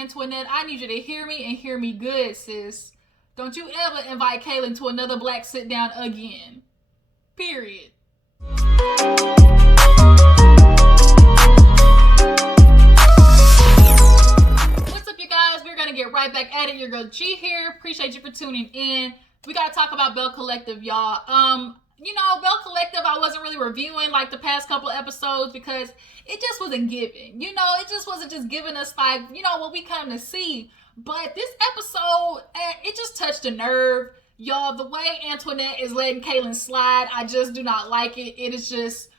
Antoinette, I need you to hear me and hear me good, sis. Don't you ever invite Kaylon to another black sit down again. Period. What's up, you guys? We're gonna get right back at it. Your girl G here. Appreciate you for tuning in. We gotta talk about Belle Collective, y'all. You know, Belle Collective, I wasn't really reviewing like the past couple episodes because it just wasn't giving. You know, it just wasn't just giving us like, you know, what we come to see. But this episode, it just touched a nerve. Y'all, the way Antoinette is letting Kaylon slide, I just do not like it. It is just,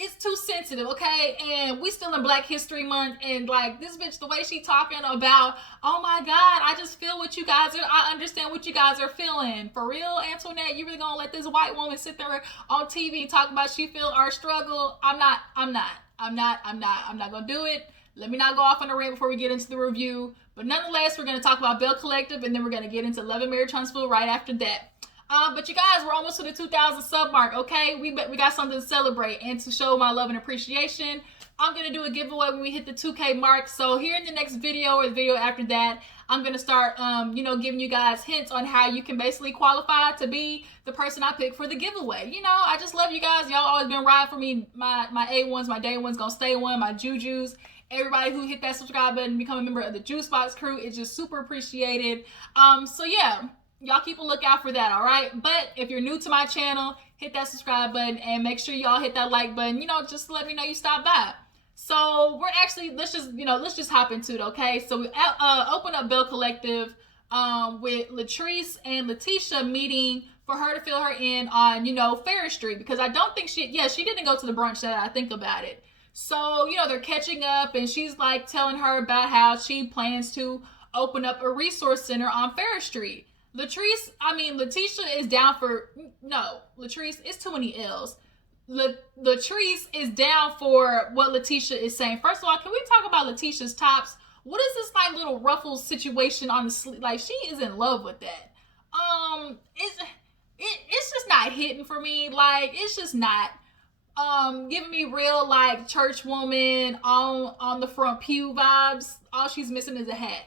it's too sensitive, okay? And we still in Black History Month, and like this bitch, the way she talking about, oh my God, I just feel what you guys are, I understand what you guys are feeling. For real, Antoinette, you really gonna let this white woman sit there on TV and talk about she feel our struggle? I'm not gonna do it. Let me not go off on a rant before we get into the review. But nonetheless, we're gonna talk about Belle Collective, and then we're gonna get into Love and Marriage Huntsville right after that. But you guys, we're almost to the 2,000 sub mark, okay? We got something to celebrate and to show my love and appreciation. I'm going to do a giveaway when we hit the 2K mark. So here in the next video or the video after that, I'm going to start, you know, giving you guys hints on how you can basically qualify to be the person I pick for the giveaway. You know, I just love you guys. Y'all always been riding for me. My A1s, my day ones gonna stay one, my Jujus. Everybody who hit that subscribe button, become a member of the Juice Box crew. It's just super appreciated. So yeah. Y'all keep a lookout for that, all right? But if you're new to my channel, hit that subscribe button and make sure y'all hit that like button, you know, just to let me know you stopped by. So we're actually, let's just hop into it, okay? So we open up Belle Collective with Latrice and Lateshia meeting for her to fill her in on, you know, Farish Street, because I don't think she didn't go to the brunch that I think about it. So, you know, they're catching up and she's like telling her about how she plans to open up a resource center on Farish Street. Lateshia is down for, no, Latrice, it's too many L's. Latrice is down for what Lateshia is saying. First of all, can we talk about Letitia's tops? What is this like little ruffles situation on the sleeve? Like, she is in love with that. It's just not hitting for me. Like, it's just not giving me real like church woman on the front pew vibes. All she's missing is a hat.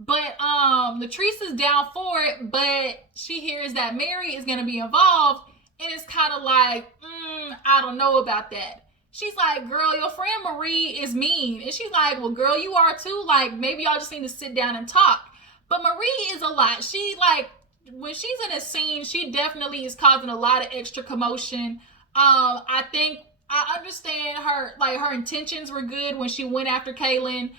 But Latrice is down for it, but she hears that Mary is going to be involved, and it's kind of like, I don't know about that. She's like, girl, your friend Marie is mean. And she's like, well, girl, you are too. Like, maybe y'all just need to sit down and talk. But Marie is a lot. She, like, when she's in a scene, she definitely is causing a lot of extra commotion. I think I understand her, like, her intentions were good when she went after Kaylon.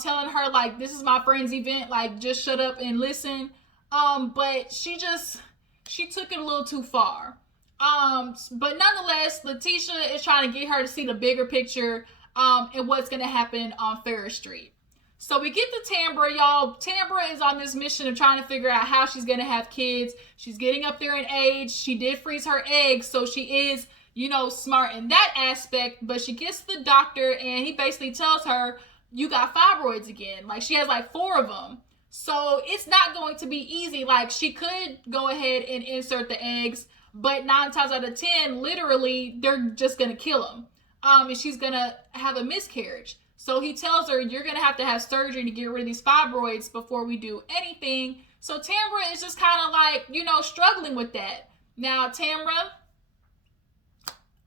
Telling her like, this is my friend's event, like just shut up and listen. But she took it a little too far. But nonetheless, Lateshia is trying to get her to see the bigger picture, and what's gonna happen on Farish Street. So we get to Tambra, y'all. Tambra is on this mission of trying to figure out how she's gonna have kids. She's getting up there in age. She did freeze her eggs, so she is, you know, smart in that aspect. But she gets to the doctor, and he basically tells her, you got fibroids again. Like, she has like 4 of them. So it's not going to be easy. Like, she could go ahead and insert the eggs, but 9 times out of 10, literally, they're just going to kill them. And she's going to have a miscarriage. So he tells her, you're going to have surgery to get rid of these fibroids before we do anything. So Tambra is just kind of like, you know, struggling with that. Now, Tambra,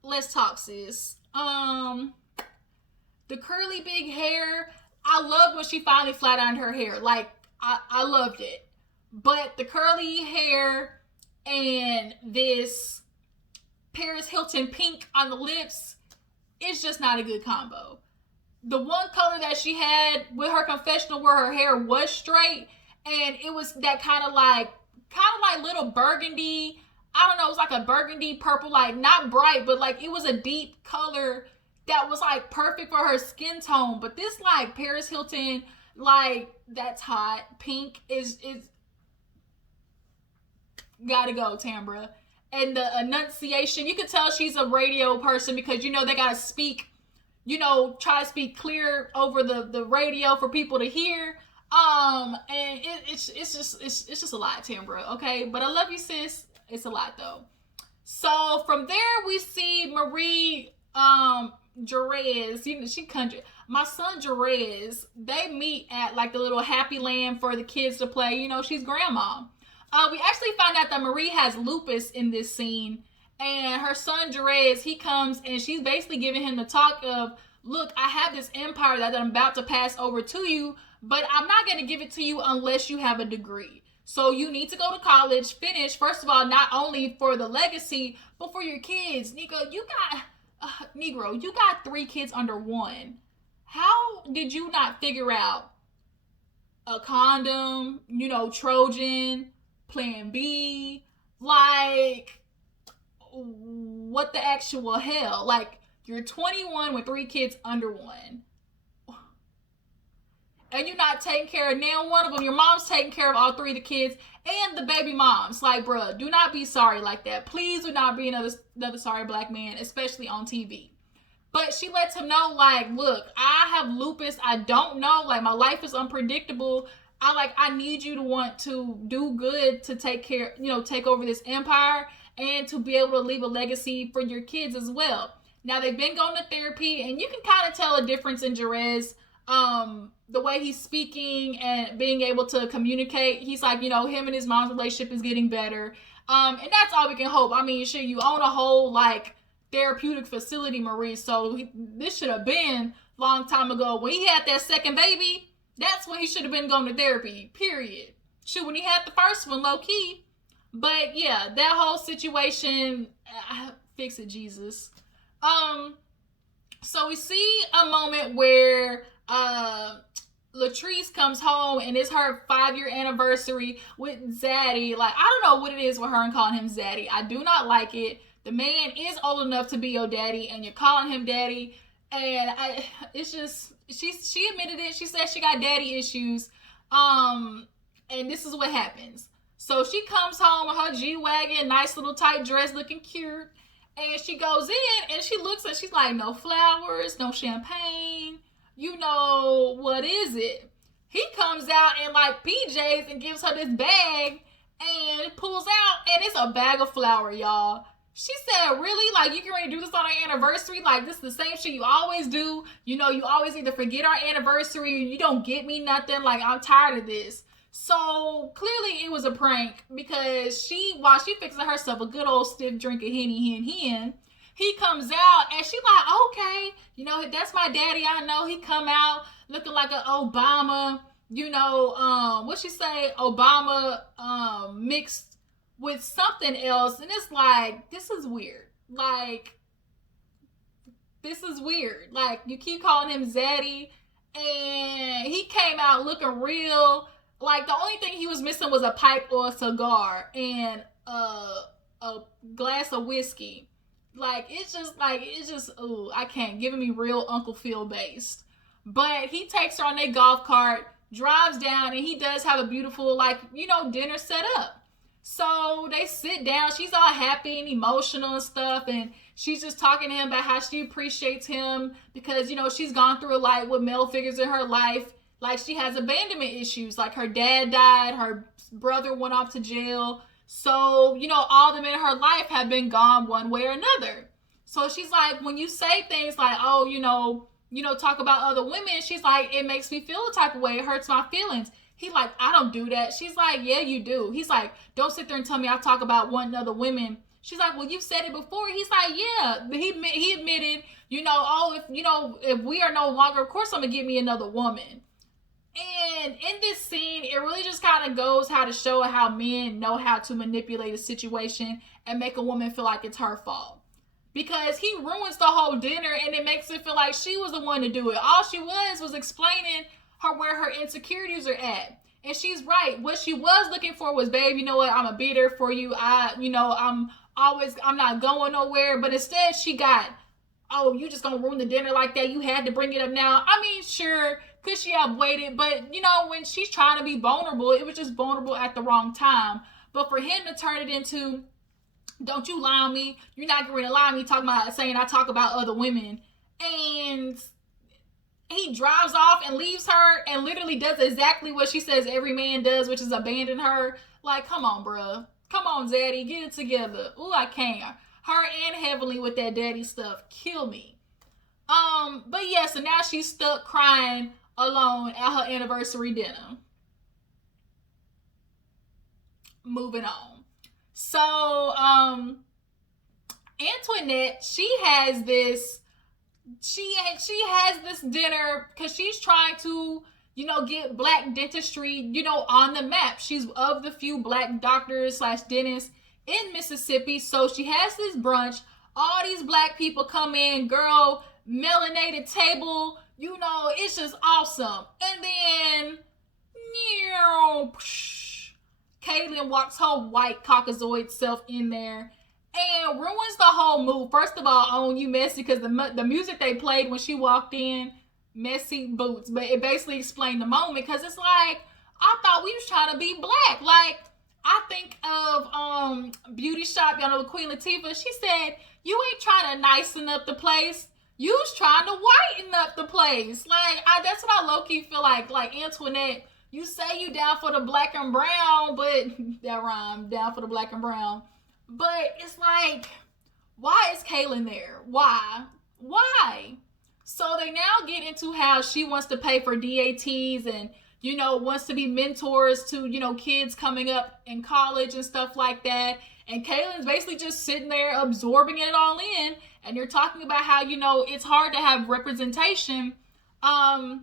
let's talk, sis. The curly big hair, I loved when she finally flat ironed her hair. Like, I loved it. But the curly hair and this Paris Hilton pink on the lips, it's just not a good combo. The one color that she had with her confessional where her hair was straight, and it was that kind of like little burgundy, I don't know, it was like a burgundy purple, like not bright, but like it was a deep color that was like perfect for her skin tone. But this like Paris Hilton, like that's hot pink is gotta go, Tambra. And the enunciation, you could tell she's a radio person because, you know, they gotta speak, you know, try to speak clear over the radio for people to hear. And it's just a lot, Tambra, okay? But I love you, sis. It's a lot though. So from there we see Marie Jerez, you know, she country. my son Jerez, they meet at like the little happy land for the kids to play. You know, she's grandma. We actually find out that Marie has lupus in this scene, and her son Jerez, he comes and she's basically giving him the talk of, look, I have this empire that I'm about to pass over to you, but I'm not going to give it to you unless you have a degree. So you need to go to college, finish, first of all, not only for the legacy, but for your kids. Negro, you got 3 kids under 1. How did you not figure out a condom, you know, Trojan, Plan B, like, what the actual hell? Like, you're 21 with 3 kids under 1. And you're not taking care of now one of them. Your mom's taking care of all 3 of the kids and the baby moms. Like, bruh, do not be sorry like that. Please do not be another sorry black man, especially on TV. But she lets him know, like, look, I have lupus. I don't know. Like, my life is unpredictable. I need you to want to do good, to take care, you know, take over this empire and to be able to leave a legacy for your kids as well. Now, they've been going to therapy, and you can kind of tell a difference in Jerez. The way he's speaking and being able to communicate, he's like, you know, him and his mom's relationship is getting better. And that's all we can hope. I mean, shit, you own a whole, like, therapeutic facility, Marie, so this should have been long time ago. When he had that second baby, that's when he should have been going to therapy, period. Shoot, when he had the first one, low key. But yeah, that whole situation, fix it, Jesus. So we see a moment where Latrice comes home and it's her 5-year anniversary with Zaddy. Like, I don't know what it is with her and calling him Zaddy. I do not like it. The man is old enough to be your daddy, and you're calling him daddy. And it's just, she admitted it. She said she got daddy issues. And this is what happens. So she comes home with her G-Wagon, nice little tight dress, looking cute. And she goes in and she looks and she's like, no flowers, no champagne. You know, what is it? He comes out in like PJs and gives her this bag and pulls out, and it's a bag of flour, y'all. She said, really? Like, you can ready to do this on our anniversary? Like, this is the same shit you always do. You know, you always either forget our anniversary or you don't get me nothing. Like, I'm tired of this. So, clearly it was a prank because while she fixing herself a good old stiff drink of Henny, he comes out and she like, okay, you know, that's my daddy. I know. He come out looking like an Obama, you know, what she say? Obama mixed with something else. And it's like, this is weird. Like, this is weird. Like, you keep calling him Zaddy, and he came out looking real. Like, the only thing he was missing was a pipe or a cigar and a glass of whiskey. Like, it's just, ooh, I can't. Giving me real Uncle Phil based. But he takes her on their golf cart, drives down, and he does have a beautiful, like, you know, dinner set up. So they sit down. She's all happy and emotional and stuff. And she's just talking to him about how she appreciates him because, you know, she's gone through a lot with male figures in her life. Like, she has abandonment issues. Like, her dad died. Her brother went off to jail. So, you know, all the men in her life have been gone one way or another. So she's like, when you say things like, oh, you know, talk about other women, she's like, it makes me feel a type of way. It hurts my feelings. He like, I don't do that. She's like, yeah, you do. He's like, don't sit there and tell me I talk about one other women. She's like, well, you've said it before. He's like, yeah. He admitted, you know, oh, if we are no longer, of course I'm going to get me another woman. And in this scene, it really just kind of goes how to show how men know how to manipulate a situation and make a woman feel like it's her fault. Because he ruins the whole dinner and it makes it feel like she was the one to do it. All she was explaining where her insecurities are at. And she's right. What she was looking for was, babe, you know what? I'm a be there for you. I'm not going nowhere. But instead she got, oh, you just gonna ruin the dinner like that? You had to bring it up now. I mean, sure, could she have waited? But, you know, when she's trying to be vulnerable, it was just vulnerable at the wrong time. But for him to turn it into, don't you lie on me. You're not going to lie on me saying I talk about other women. And he drives off and leaves her and literally does exactly what she says every man does, which is abandon her. Like, come on, bruh. Come on, Zaddy. Get it together. Ooh, I can't. Her and Heavenly with that daddy stuff. Kill me. But yeah, so now she's stuck crying alone at her anniversary dinner. Moving on. So, Antoinette, she has this dinner because she's trying to, get black dentistry, on the map. She's of the few black doctors slash dentists in Mississippi. So she has this brunch. All these black people come in, girl, melanated table, it's just awesome. And then, Kaylon walks her white Caucasoid self in there and ruins the whole mood. First of all, on you messy, because the music they played when she walked in, messy boots. But it basically explained the moment, because it's like, I thought we was trying to be black. Like, I think of Beauty Shop, with Queen Latifah. She said, you ain't trying to nicen up the place. You was trying to whiten up the place. Like, that's what I low-key feel like. Like, Antoinette, you say you down for the black and brown, but that rhyme, down for the black and brown. But it's like, why is Kaylon there? Why? So they now get into how she wants to pay for DATs and, wants to be mentors to, kids coming up in college and stuff like that. And Kaylon's basically just sitting there absorbing it all in. And you're talking about how, it's hard to have representation, of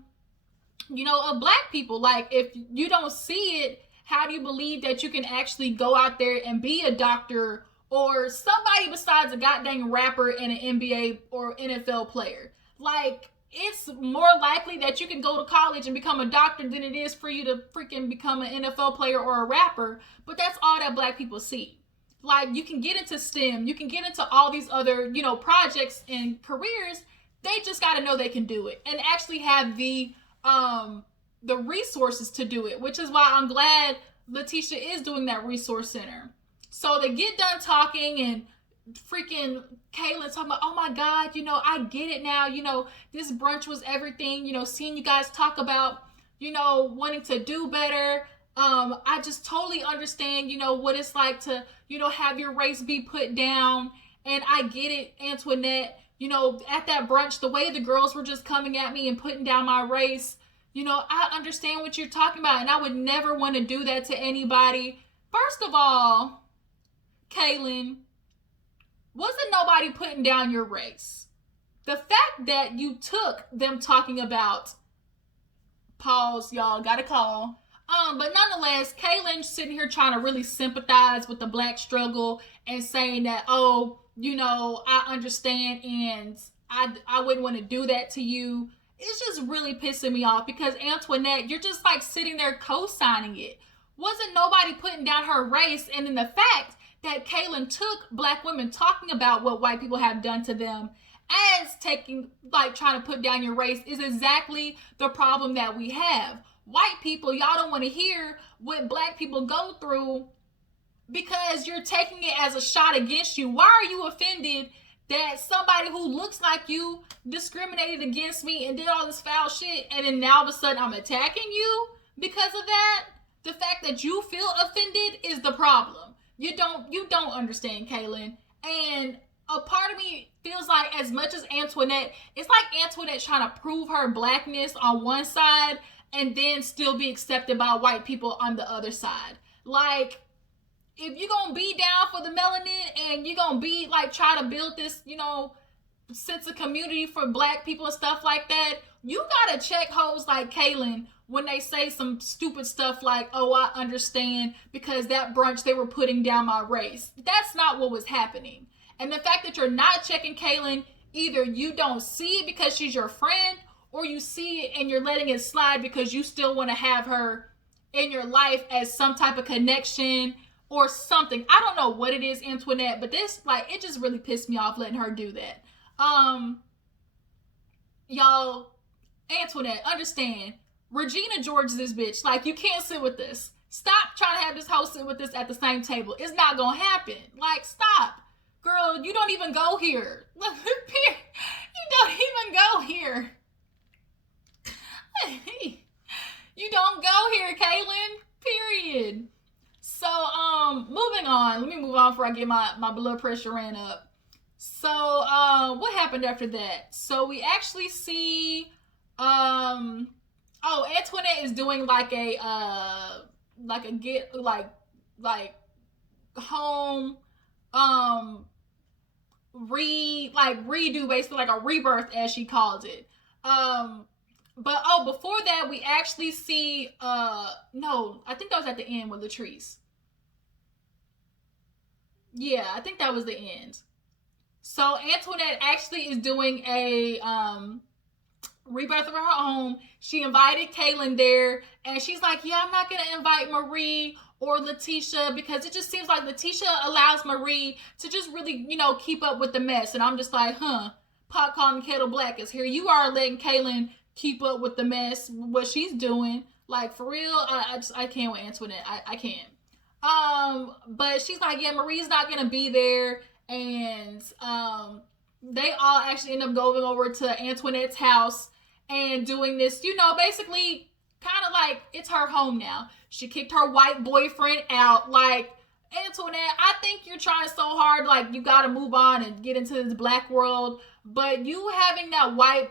black people. Like, if you don't see it, how do you believe that you can actually go out there and be a doctor or somebody besides a goddamn rapper and an NBA or NFL player? Like, it's more likely that you can go to college and become a doctor than it is for you to freaking become an NFL player or a rapper. But that's all that black people see. Like, you can get into STEM, you can get into all these other, projects and careers. They just got to know they can do it and actually have the resources to do it, which is why I'm glad Lateshia is doing that resource center. So they get done talking, and freaking Kaylon talking about, oh my God, I get it now. This brunch was everything, seeing you guys talk about, wanting to do better. I just totally understand, what it's like to, have your race be put down. And I get it, Antoinette, at that brunch, the way the girls were just coming at me and putting down my race, I understand what you're talking about. And I would never want to do that to anybody. First of all, Kaylon, wasn't nobody putting down your race. The fact that you took them talking about, pause, y'all, got a call. But nonetheless, Kaylon sitting here trying to really sympathize with the black struggle and saying that, oh, I understand and I wouldn't want to do that to you. It's just really pissing me off, because Antoinette, you're just like sitting there co-signing it. Wasn't nobody putting down her race. And then the fact that Kaylon took black women talking about what white people have done to them as trying to put down your race is exactly the problem that we have. White people, y'all don't want to hear what black people go through because you're taking it as a shot against you. Why are you offended that somebody who looks like you discriminated against me and did all this foul shit, and then now all of a sudden I'm attacking you because of that? The fact that you feel offended is the problem. You don't understand, Kaylon. And a part of me feels like, as much as Antoinette, it's like Antoinette trying to prove her blackness on one side and then still be accepted by white people on the other side. Like, if you're gonna be down for the melanin and you're gonna be try to build this, sense of community for black people and stuff like that, you gotta check hoes like Kaylon when they say some stupid stuff like, oh, I understand because that brunch they were putting down my race. That's not what was happening. And the fact that you're not checking Kaylon, either you don't see it because she's your friend, or you see it and you're letting it slide because you still want to have her in your life as some type of connection or something. I don't know what it is, Antoinette, but this, it just really pissed me off letting her do that. Y'all, Antoinette, understand, Regina George is this bitch. You can't sit with this. Stop trying to have this hoe sit with this at the same table. It's not gonna happen. Stop. Girl, you don't even go here. You don't even go here. You don't go here, Kaylon. Period. So, moving on. Let me move on before I get my blood pressure ran up. So, So, what happened after that? So we actually see, oh, Antoinette is doing like a get like home, um, redo, basically like a rebirth as she calls it. Um, but oh, before that, we actually see, no, I think that was at the end with Latrice. Yeah, I think that was the end. So Antoinette actually is doing a rebirth of her home. She invited Kaylon there, and she's like, "Yeah, I'm not gonna invite Marie or Lateshia because it just seems like Lateshia allows Marie to just really, keep up with the mess." And I'm just like, "Huh." Pot calling kettle black is here. You are letting Kaylon keep up with the mess, what she's doing. Like for real, I can't with Antoinette. I can't. But she's like, yeah, Marie's not gonna be there, and they all actually end up going over to Antoinette's house and doing this, basically kind of like it's her home now. She kicked her white boyfriend out. Like, Antoinette, I think you're trying so hard, like you gotta move on and get into this black world, but you having that white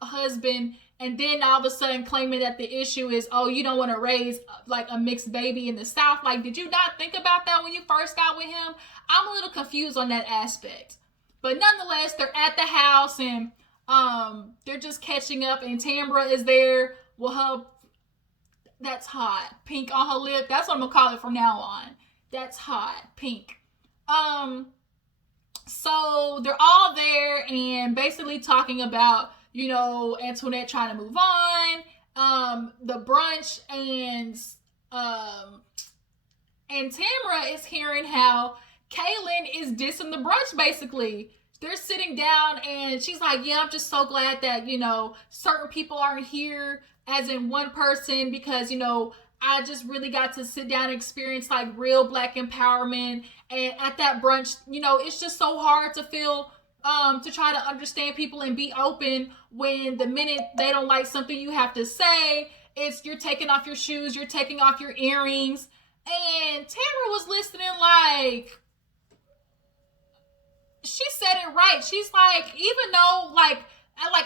husband and then all of a sudden claiming that the issue is, oh, you don't want to raise like a mixed baby in the South. Like, did you not think about that when you first got with him? I'm a little confused on that aspect. But nonetheless, they're at the house and they're just catching up, and Tambra is there with her, that's hot, pink on her lip. That's what I'm gonna call it from now on. That's hot, pink. So they're all there and basically talking about, Antoinette trying to move on, the brunch, and Tamra is hearing how Kaylon is dissing the brunch, basically. They're sitting down and she's like, yeah, I'm just so glad that, certain people aren't here, as in one person, because, I just really got to sit down and experience like real black empowerment. And at that brunch, it's just so hard to feel, to try to understand people and be open when the minute they don't like something you have to say, it's you're taking off your shoes, you're taking off your earrings. And Tamara was listening like, she said it right. She's like, even though like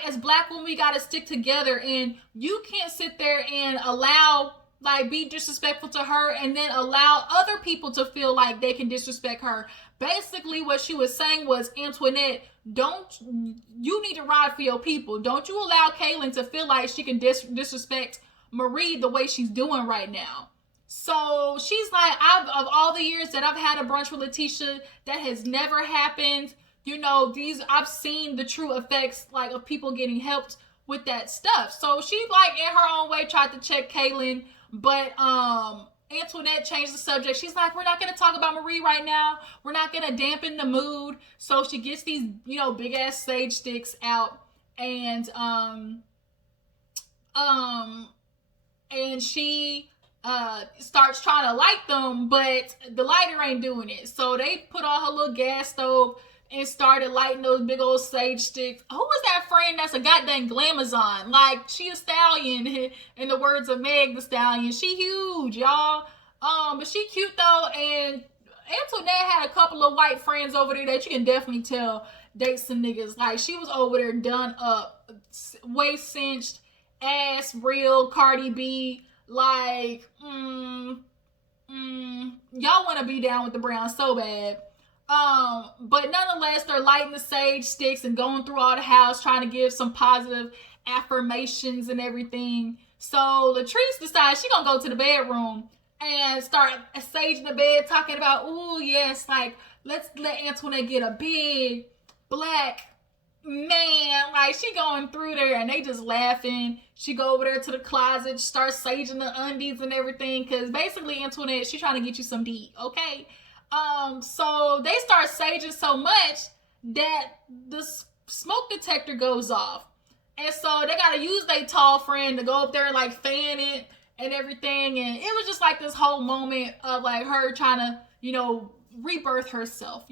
as black women we gotta stick together, and you can't sit there and allow like be disrespectful to her and then allow other people to feel like they can disrespect her. Basically what she was saying was, Antoinette, you need to ride for your people. Don't you allow Kaylon to feel like she can disrespect Marie the way she's doing right now. So she's like, of all the years that I've had a brunch with Lateshia, that has never happened. I've seen the true effects like of people getting helped with that stuff. So she like in her own way tried to check Kaylon, but Antoinette changed the subject. She's like, we're not going to talk about Marie right now. We're not going to dampen the mood. So she gets these, big ass sage sticks out, and she starts trying to light them, but the lighter ain't doing it. So they put on her little gas stove and started lighting those big old sage sticks. Who is that friend that's a goddamn glamazon? Like, she a stallion, in the words of Meg the Stallion. She huge, y'all. But she cute though, and Antoinette had a couple of white friends over there that you can definitely tell date some niggas. Like, she was over there done up, waist cinched, ass real, Cardi B. Like, y'all want to be down with the Brown so bad. But nonetheless, they're lighting the sage sticks and going through all the house, trying to give some positive affirmations and everything. So Latrice decides she's gonna go to the bedroom and start saging the bed, talking about, ooh, yes, like, let's let Antoinette get a big black man. Like, she going through there and they just laughing. She go over there to the closet, start saging the undies and everything, because basically Antoinette, she trying to get you some D, okay? So they start saging so much that the smoke detector goes off, and so they gotta use their tall friend to go up there and like fan it and everything. And it was just like this whole moment of like her trying to rebirth herself,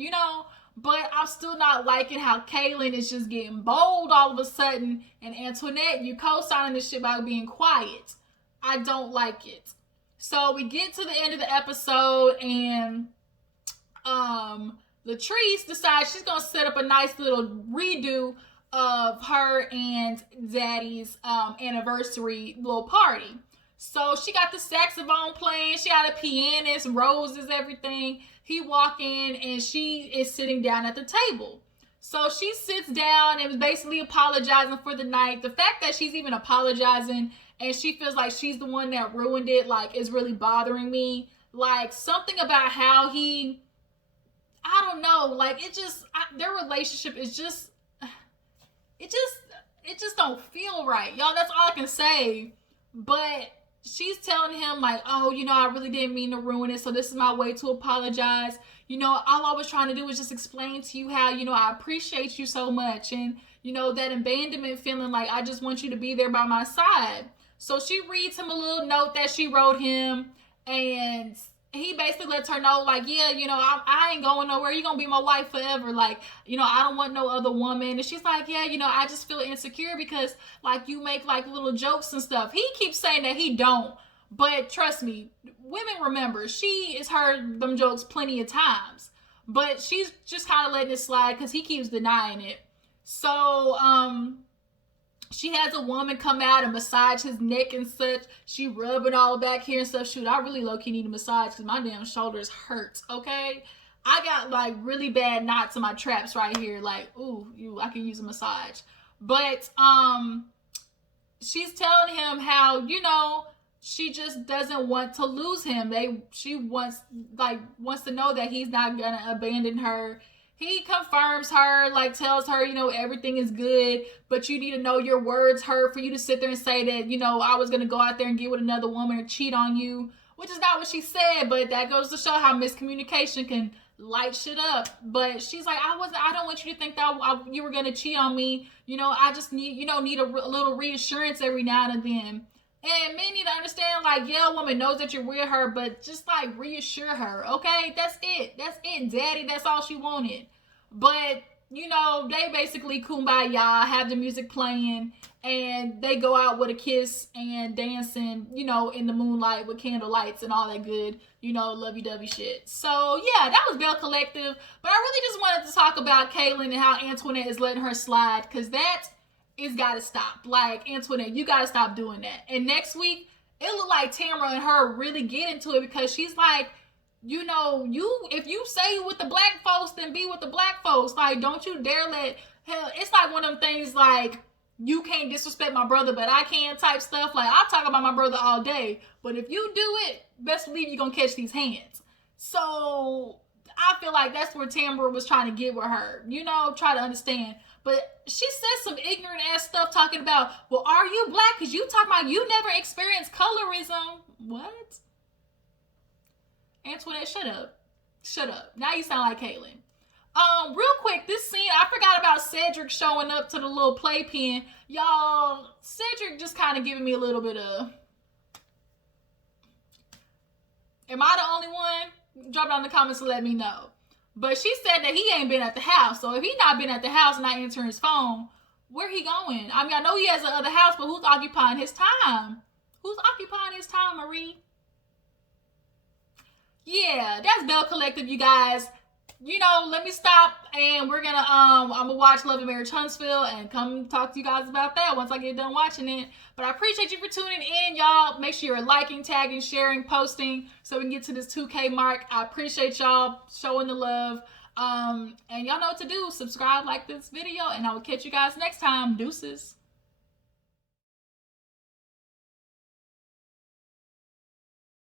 but I'm still not liking how Kaylon is just getting bold all of a sudden, and Antoinette, you co-signing this shit by being quiet. I don't like it. So we get to the end of the episode, and Latrice decides she's gonna set up a nice little redo of her and Daddy's anniversary little party. So she got the saxophone playing, she got a pianist, roses, everything. He walk in and she is sitting down at the table. So she sits down and is basically apologizing for the night. The fact that she's even apologizing and she feels like she's the one that ruined it, like, is really bothering me. Like, something about how he, I don't know, like, their relationship is just, it just don't feel right, y'all. That's all I can say. But she's telling him, like, oh, you know, I really didn't mean to ruin it, so this is my way to apologize. You know, all I was trying to do was just explain to you how, you know, I appreciate you so much, and, you know, that abandonment feeling, like, I just want you to be there by my side. So she reads him a little note that she wrote him, and he basically lets her know, like, yeah, you know, I ain't going nowhere. You're going to be my wife forever. Like, you know, I don't want no other woman. And she's like, yeah, you know, I just feel insecure because, like, you make, like, little jokes and stuff. He keeps saying that he don't. But trust me, women remember, she has heard them jokes plenty of times. But she's just kind of letting it slide because he keeps denying it. So, she has a woman come out and massage his neck and such. She rubbing all back here and stuff. Shoot, I really low-key need a massage because my damn shoulders hurt, okay? I got, like, really bad knots in my traps right here. Like, ooh, I can use a massage. But, she's telling him how, you know, she just doesn't want to lose him. She wants to know that he's not gonna abandon her. He confirms her, like, tells her, you know, everything is good, but you need to know your words hurt for you to sit there and say that, you know, I was going to go out there and get with another woman and cheat on you, which is not what she said, but that goes to show how miscommunication can light shit up. But she's like, I don't want you to think that you were going to cheat on me. You know, I just need a little reassurance every now and then. And men need to understand, like, yeah, a woman knows that you're with her, but just, like, reassure her, okay? That's it, daddy, that's all she wanted. But, you know, they basically kumbaya, have the music playing, and they go out with a kiss and dancing, you know, in the moonlight with candle lights and all that good, you know, lovey-dovey shit. So, yeah, that was Belle Collective, but I really just wanted to talk about Kaylon and how Antoinette is letting her slide, because that it's gotta stop. Like, Antoinette, you gotta stop doing that. And next week, it looked like Tambra and her really get into it because she's like, you know, if you say you with the black folks, then be with the black folks. Like, don't you dare hell, it's like one of them things like, you can't disrespect my brother, but I can type stuff. Like, I'll talk about my brother all day, but if you do it, best believe you're gonna catch these hands. So, I feel like that's where Tambra was trying to get with her. You know, try to understand. But she said some ignorant ass stuff talking about, well, are you black? Because you talking about you never experienced colorism. What? Antoinette, shut up. Shut up. Now you sound like Kaylon. Real quick, this scene, I forgot about Cedric showing up to the little playpen. Y'all, Cedric just kind of giving me a little bit of, am I the only one? Drop down in the comments to let me know. But she said that he ain't been at the house. So if he not been at the house and not answering his phone, where he going? I mean, I know he has another house, but who's occupying his time? Who's occupying his time, Marie? Yeah, that's Belle Collective, you guys. You know, let me stop and we're gonna I'm gonna watch Love and Marriage Huntsville and come talk to you guys about that once I get done watching it. But I appreciate you for tuning in, y'all. Make sure you're liking, tagging, sharing, posting so we can get to this 2K mark. I appreciate y'all showing the love. And y'all know what to do. Subscribe, like this video, and I will catch you guys next time. Deuces.